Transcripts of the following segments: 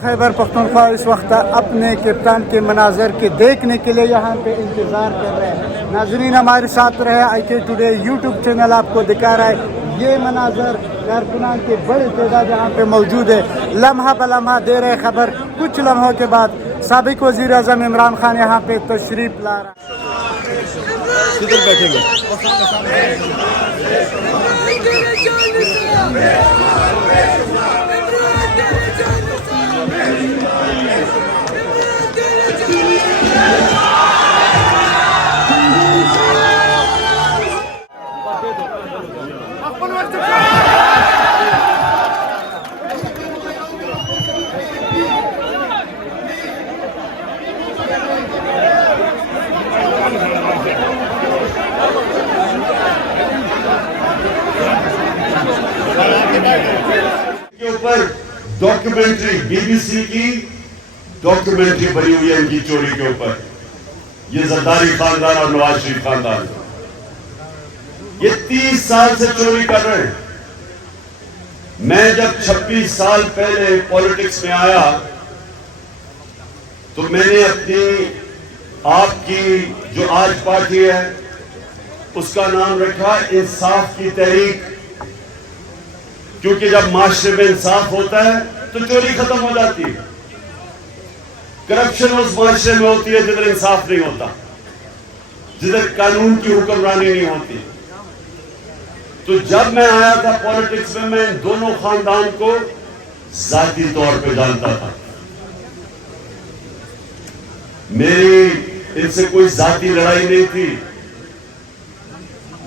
خیبر پختونخوا اس وقت اپنے کپتان کے مناظر کے دیکھنے کے لیے یہاں پہ انتظار کر رہے ہیں. ناظرین ہمارے ساتھ رہے آئی کے ٹوڈے یوٹیوب چینل آپ کو دکھا رہا ہے یہ مناظر کارکنان کے بڑے تعداد یہاں پہ موجود ہے. لمحہ بلمحہ دے رہے خبر کچھ لمحوں کے بعد سابق وزیر اعظم عمران خان یہاں پہ تشریف لا رہا ہے. کدھر بیٹھیں گے؟ کے اوپر ڈاکیومنٹری بی بی سی کی ڈاکیومنٹری بنی ہوئی ہے ان کی چوری کے اوپر. یہ زرداری خاندان اور نواز شریف خاندان یہ 30 سال سے چوری کر رہے ہیں. میں جب 26 سال پہلے پولیٹکس میں آیا تو میں نے اپنی آپ کی جو آج پارٹی ہے اس کا نام رکھا انصاف کی تحریک, کیونکہ جب معاشرے میں انصاف ہوتا ہے تو چوری ختم ہو جاتی ہے. کرپشن اس معاشرے میں ہوتی ہے جدھر انصاف نہیں ہوتا, جدھر قانون کی حکمرانی نہیں ہوتی. تو جب میں آیا تھا پولیٹکس میں ان دونوں خاندان کو ذاتی طور پہ جانتا تھا. میری ان سے کوئی ذاتی لڑائی نہیں تھی,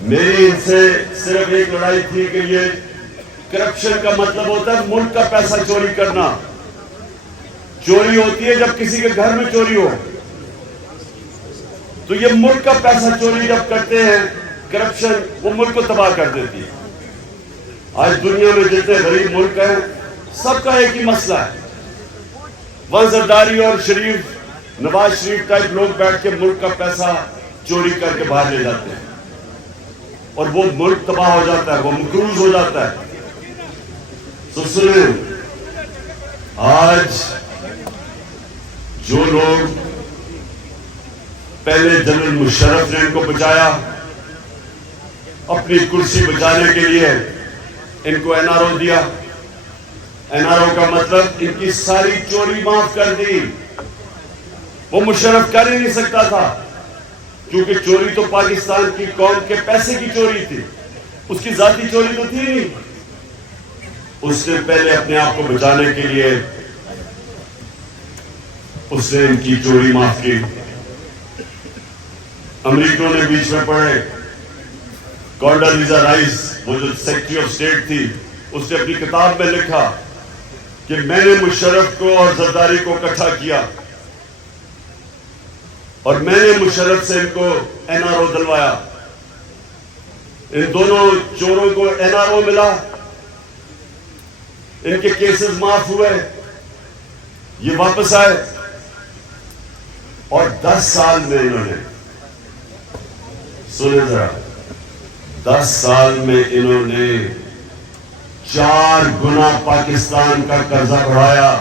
میری ان سے صرف ایک لڑائی تھی کہ یہ کرپشن کا مطلب ہوتا ہے ملک کا پیسہ چوری کرنا. چوری ہوتی ہے جب کسی کے گھر میں چوری ہو, تو یہ ملک کا پیسہ چوری جب کرتے ہیں کرپشن, وہ ملک کو تباہ کر دیتی ہے. آج دنیا میں جتنے غریب ملک ہیں سب کا ایک ہی مسئلہ ہے, وہاں زرداری اور شریف نواز شریف ٹائپ لوگ بیٹھ کے ملک کا پیسہ چوری کر کے باہر لے جاتے ہیں اور وہ ملک تباہ ہو جاتا ہے, وہ مقروض ہو جاتا ہے. تو سنیں, آج جو لوگ پہلے جنرل مشرف نے ان کو بچایا, اپنی کرسی بچانے کے لیے ان کو این آر او دیا. این آر او کا مطلب ان کی ساری چوری معاف کر دی. وہ مشرف کر ہی نہیں سکتا تھا کیونکہ چوری تو پاکستان کی قوم کے پیسے کی چوری تھی, اس کی ذاتی چوری تو تھی نہیں. اس نے پہلے اپنے آپ کو بچانے کے لیے اس نے ان کی چوری معاف کی. امریکوں نے بیچ میں پڑھے, کونڈالیزا رائس وہ جو سیکرٹری آف اسٹیٹ تھی, اس نے اپنی کتاب میں لکھا کہ میں نے مشرف کو اور زرداری کو اکٹھا کیا اور میں نے مشرف سے ان کو این آر او دلوایا. ان دونوں چوروں کو این آر او ملا, ان کے کیسز معاف ہوئے, یہ واپس آئے اور 10 سال میں انہوں نے, سنیں ذرا, 10 سال میں انہوں نے 4 گنا پاکستان کا قرضہ بڑھایا.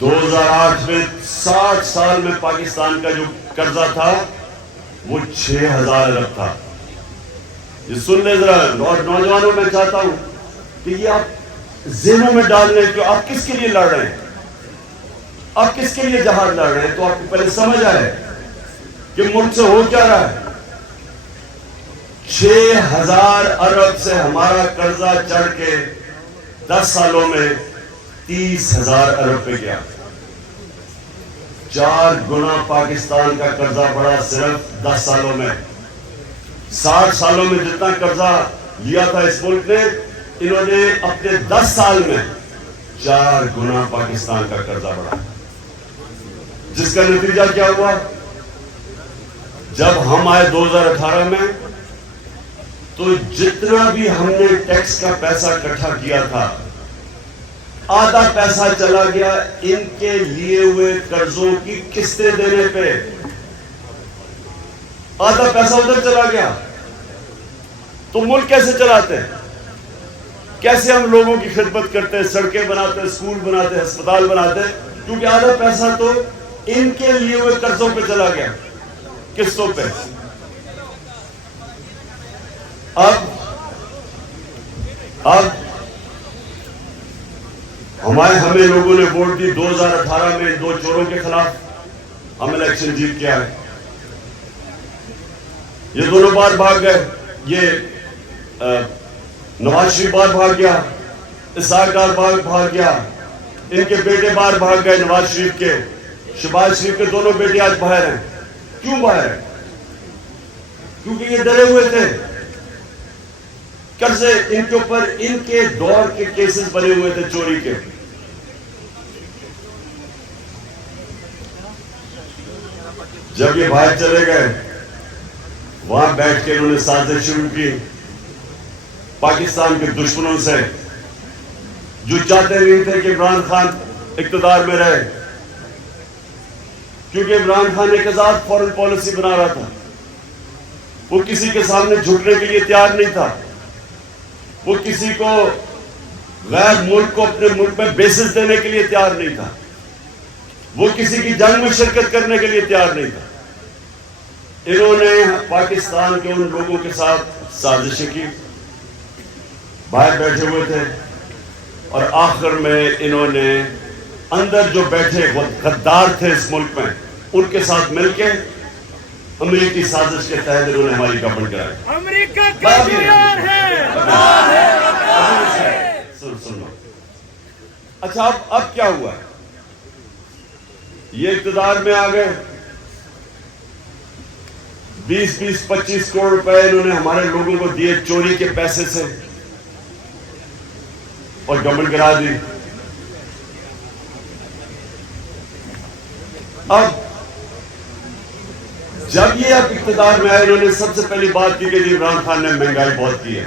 2008 میں 60 سال میں پاکستان کا جو قرضہ تھا وہ 6000 ارب تھا. یہ سن لیں ذرا, اور نوجوانوں میں چاہتا ہوں کہ یہ آپ ذہنوں میں ڈال لیں کہ آپ کس کے لیے لڑ رہے ہیں, آپ کس کے لیے جہاد لڑ رہے ہیں, تو آپ کو پہلے سمجھ آئے کہ ملک سے ہو کیا رہا ہے. 6000 ارب سے ہمارا قرضہ چڑھ کے 10 سالوں میں 30,000 ارب پہ گیا. 4 گنا پاکستان کا قرضہ بڑھا صرف 10 سالوں میں. 60 سالوں میں جتنا قرضہ لیا تھا اس ملک نے, انہوں نے اپنے 10 سال میں 4 گنا پاکستان کا قرضہ بڑھا. جس کا نتیجہ کیا ہوا, جب ہم آئے 2018 میں تو جتنا بھی ہم نے ٹیکس کا پیسہ اکٹھا کیا تھا, آدھا پیسہ چلا گیا ان کے لیے ہوئے قرضوں کی قسطیں دینے پہ. آدھا پیسہ ادھر چلا گیا. تو ملک کیسے چلاتے ہیں؟ کیسے ہم لوگوں کی خدمت کرتے ہیں، سڑکیں بناتے ہیں، اسکول بناتے ہیں، ہسپتال بناتے ہیں؟ کیونکہ آدھا پیسہ تو ان کے لیے ہوئے قرضوں پہ چلا گیا، قسطوں پہ. اب ہمیں لوگوں نے ووٹ دی 2018 میں 2 چوروں کے خلاف. ہم الیکشن جیت کے آئے. یہ دونوں بار بھاگ گئے. یہ نواز شریف بار بھاگ گیا، اسحاق ڈار بھاگ گیا، ان کے بیٹے بار بھاگ گئے نواز شریف کے. شہباز شریف کے دونوں بیٹے آج باہر ہیں. کیوں باہر ہیں؟ کیونکہ یہ ڈرے ہوئے تھے. قرضے ان کے اوپر ان کے دور کے کیسز بنے ہوئے تھے چوری کے. جب یہ باہر چلے گئے، وہاں بیٹھ کے انہوں نے سازش شروع کی پاکستان کے دشمنوں سے، جو چاہتے نہیں تھے کہ عمران خان اقتدار میں رہے. کیونکہ عمران خان ایک آزاد فورن پالیسی بنا رہا تھا. وہ کسی کے سامنے جھکنے کے لیے تیار نہیں تھا. وہ کسی کو غیر ملک کو اپنے ملک میں بیسز دینے کے لیے تیار نہیں تھا. وہ کسی کی جنگ میں شرکت کرنے کے لیے تیار نہیں تھا. انہوں نے پاکستان کے ان لوگوں کے ساتھ سازشیں کی، باہر بیٹھے ہوئے تھے، اور آخر میں انہوں نے اندر جو بیٹھے غدار تھے اس ملک میں، ان کے ساتھ مل کے امریکی سازش کے تحت انہوں نے ہماری گورنمنٹ کرائی. امریکہ کا تیار ہے. سن لو. اچھا اب کیا ہوا؟ یہ اقتدار میں آ گئے. 20-25 کروڑ روپے انہوں نے ہمارے لوگوں کو دیے چوری کے پیسے سے، اور گورنمنٹ گرا دی. اب جب یہ اب اقتدار میں آئے، انہوں نے سب سے پہلی بات کی کہ جی عمران خان نے مہنگائی بہت کی ہے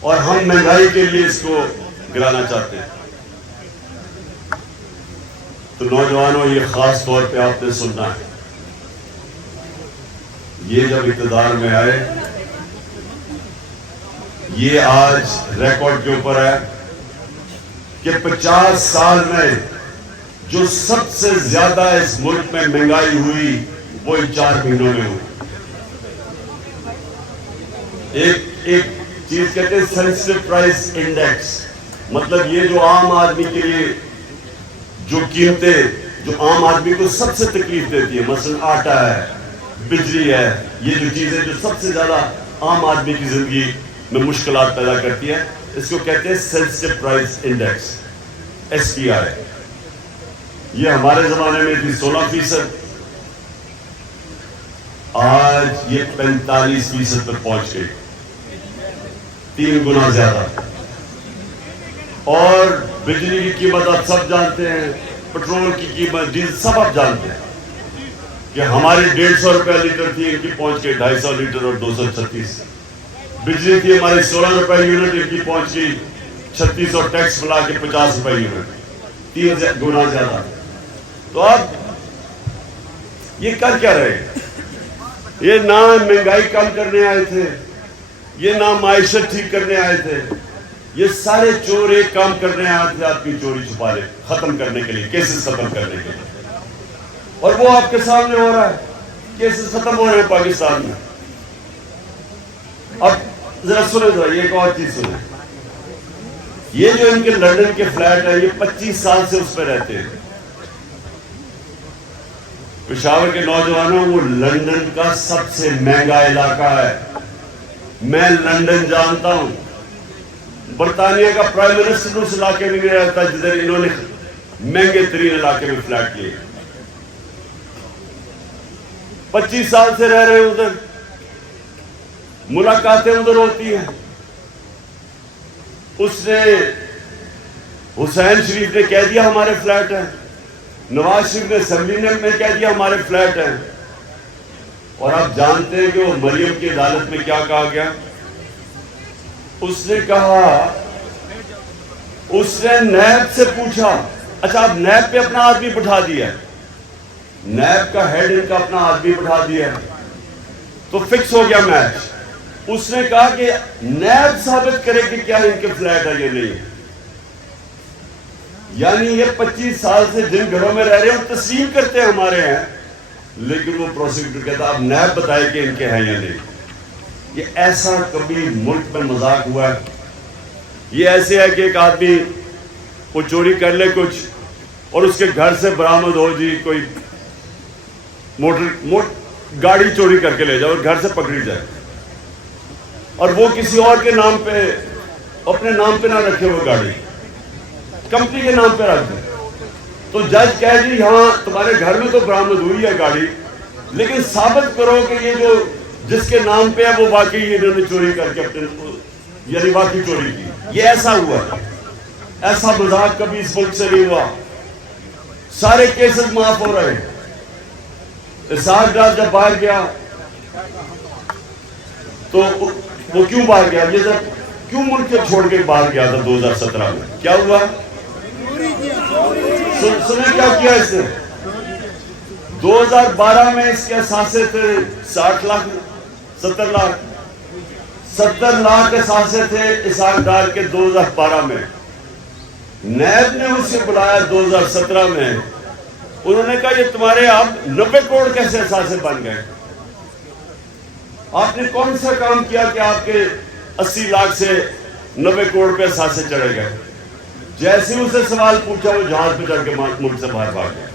اور ہم مہنگائی کے لیے اس کو گرانا چاہتے ہیں. تو نوجوانوں، یہ خاص طور پہ آپ نے سننا ہے. یہ جب اقتدار میں آئے، یہ آج ریکارڈ کے اوپر ہے کہ 50 سال میں جو سب سے زیادہ اس ملک میں مہنگائی ہوئی وہ ان 4 مہینوں میں ہوئی. ایک چیز کہتے ہیں سینسٹیو پرائس انڈیکس، مطلب یہ جو عام آدمی کے لیے جو قیمتیں جو عام آدمی کو سب سے تکلیف دیتی ہے، مثلا آٹا ہے، بجلی ہے، یہ جو چیزیں جو سب سے زیادہ عام آدمی کی زندگی میں مشکلات پیدا کرتی ہے، اس کو کہتے ہیں سینسٹیو پرائس انڈیکس، SPI. یہ ہمارے زمانے میں تھی 16%، آج یہ 45% پر پہنچ گئی، 3 گنا زیادہ. اور بجلی کی قیمت آپ سب جانتے ہیں، پیٹرول کی قیمت، ڈیزل سب آپ جانتے ہیں کہ ہماری 150 روپے لیٹر تھی، ان کی پہنچ گئی 250 لیٹر اور 236. بجلی تھی ہماری 16 روپے یونٹ، ان کی پہنچ گئی 36 اور ٹیکس ملا کے 50 روپے یونٹ، 3 گنا زیادہ. تو اب یہ کر کیا رہے؟ یہ نہ مہنگائی کم کرنے آئے تھے، یہ نہ معیشت ٹھیک کرنے آئے تھے. یہ سارے چور ایک کام کرنے آئے تھے، آپ کی چوری چھپا لے ختم کرنے کے لیے، کیسز ختم کرنے کے لیے. اور وہ آپ کے سامنے ہو رہا ہے، کیسز ختم ہو رہے ہیں پاکستان میں. اب ذرا سنیں، ذرا یہ ایک اور چیز سنیں. یہ جو ان کے لندن کے فلیٹ ہیں، یہ 25 سال سے اس پہ رہتے ہیں. پشاور کے نوجوانوں، وہ لندن کا سب سے مہنگا علاقہ ہے. میں لندن جانتا ہوں. برطانیہ کا پرائم منسٹر اس علاقے میں نہیں رہتا جدھر انہوں نے مہنگے ترین علاقے میں فلیٹ کیے. 25 سال سے رہ رہے ادھر، ملاقاتیں ادھر ہوتی ہیں. اس نے حسین شریف نے کہہ دیا ہمارے فلیٹ ہیں، نواز شریف نے اسمبلی میں کہہ دیا ہمارے فلیٹ ہیں. اور آپ جانتے ہیں کہ وہ مریم کی عدالت میں کیا کہا گیا؟ اس نے کہا، اس نے نیب سے پوچھا، اچھا آپ نیب پہ اپنا آدمی بٹھا دیا ہے، نیب کا ہیڈ ان کا اپنا آدمی بٹھا دیا ہے، تو فکس ہو گیا میچ. اس نے کہا کہ نیب ثابت کرے کہ کیا ان کے فلیٹ ہے یہ نہیں ہے. یعنی یہ 25 سال سے جن گھروں میں رہ رہے ہیں تسلیم کرتے ہمارے ہیں، لیکن وہ پروسیکیوٹر کہتا آپ نیب بتائے کہ ان کے ہیں یا نہیں. یہ ایسا کبھی ملک میں مذاق ہوا ہے؟ یہ ایسے ہے کہ ایک آدمی وہ چوری کر لے کچھ اور اس کے گھر سے برآمد ہو جی کوئی گاڑی چوری کر کے لے جائے اور گھر سے پکڑی جائے، اور وہ کسی اور کے نام پہ اپنے نام پہ نہ رکھے، وہ گاڑی کمپنی کے نام پہ رکھ دے. تو جج کہے جی ہاں تمہارے گھر میں تو برآمد ہوئی ہے گاڑی، لیکن ثابت کرو کہ یہ جو جس کے نام پہ ہے وہ واقعی انہوں نے چوری کر کے اپنے یعنی واقعی چوری کی. یہ ایسا ہوا ہے. ایسا مذاق کبھی اس ملک سے نہیں ہوا. سارے کیسز معاف ہو رہے ہیں. اسحاق ڈار جب باہر گیا تو وہ کیوں باہر گیا؟ یہ جب کیوں ملک چھوڑ کے باہر گیا تھا 2017 میں؟ کیا ہوا؟ سنیں کیا کیا اس نے؟ 2012 میں اس کے اثاثے تھے 60 لاکھ 70 لاکھ اثاثے تھے اسحاق ڈار کے 2012 میں. نیب نے اسے بلایا 2017 میں. انہوں نے کہا یہ تمہارے آپ 90 کروڑ کیسے اثاثے بن گئے؟ آپ نے کون سا کام کیا کہ آپ کے 80 لاکھ سے 90 کروڑ پہ اثاثے چڑھے گئے؟ جیسے اسے سوال پوچھا وہ جہاز پہ چڑھ کے ملک سے باہر بھاگ گیا.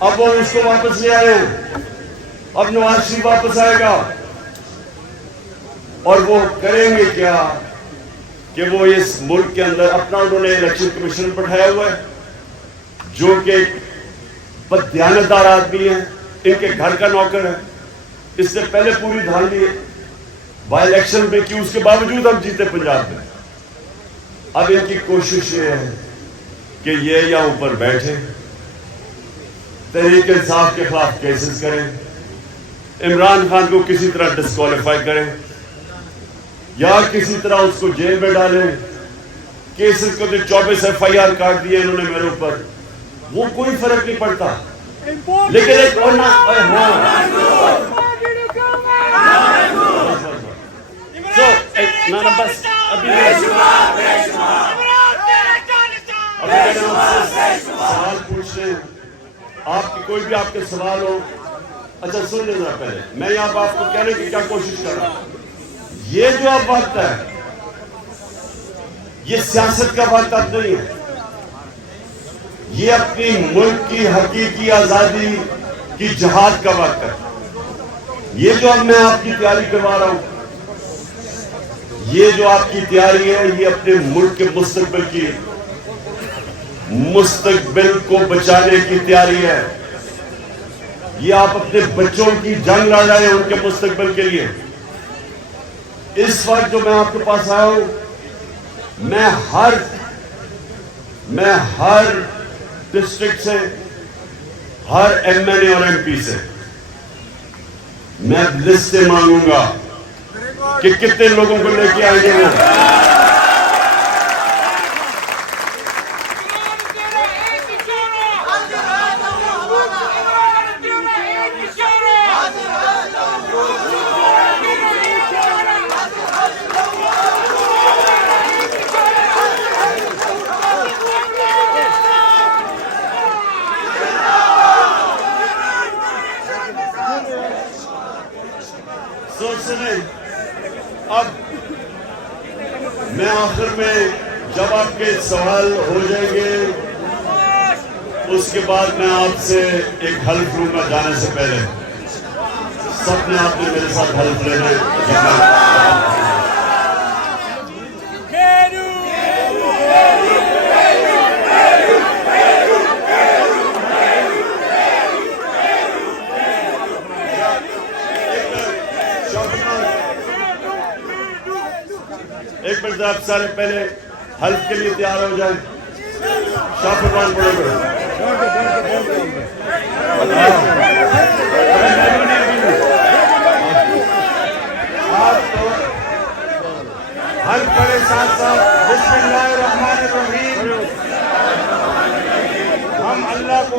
اب وہ اس کو واپس لے آئے ہیں. اب نواز شریف واپس آئے گا اور وہ کریں گے کیا کہ وہ اس ملک کے اندر اپنا انہوں نے الیکشن کمیشن بٹھایا ہوا ہے جو کہ بددیانتدار آدمی ہے، ان کے گھر کا نوکر ہے. اس نے پہلے پوری دھان لی بائی الیکشن میں کی، اس کے باوجود ہم جیتے پنجاب میں. اب ان کی کوشش یہ ہے کہ یہ یا اوپر بیٹھے، تحریک انصاف کے خلاف کیسز کریں، عمران خان کو کسی طرح ڈسکوالیفائی کریں یا کسی طرح اس کو جیل میں ڈالیں. کیسز کو جو 24 FIR کاٹ دیے انہوں نے میرے اوپر، وہ کوئی فرق نہیں پڑتا. لیکن ایک اور سوال پوچھتے ہیں آپ کی، کوئی بھی آپ کے سوال ہو. اچھا سن لینا پہلے، میں یہاں آپ کو کہنے کی کیا کوشش کر رہا ہوں. یہ جو اب وقت ہے یہ سیاست کا وقت اب نہیں ہے. یہ اپنی ملک کی حقیقی آزادی کی جہاد کا وقت ہے. یہ جو اب میں آپ کی تیاری کروا رہا ہوں، یہ جو آپ کی تیاری ہے یہ اپنے ملک کے مستقبل کو بچانے کی تیاری ہے. یہ آپ اپنے بچوں کی جنگ لڑ رہے ہیں ان کے مستقبل کے لیے. اس وقت جو میں آپ کے پاس آیا ہوں، میں ہر ڈسٹرکٹ سے، ہر MLA اور MP سے میں لسٹیں مانگوں گا کہ کتنے لوگوں کو لے کے آئیں گے وہ. اب میں آخر میں جب آپ کے سوال ہو جائیں گے اس کے بعد میں آپ سے ایک حلف لوں گا. جانے سے پہلے سب نے آپ نے میرے ساتھ حلف لینا ہے. ایک منٹ آپ سارے پہلے حلف کے لیے تیار ہو جائیں. شاہ فرمان پڑے گا. آپ تو حلف کرے ساتھ ساتھ بسم اللہ الرحمن الرحیم. ہم اللہ کو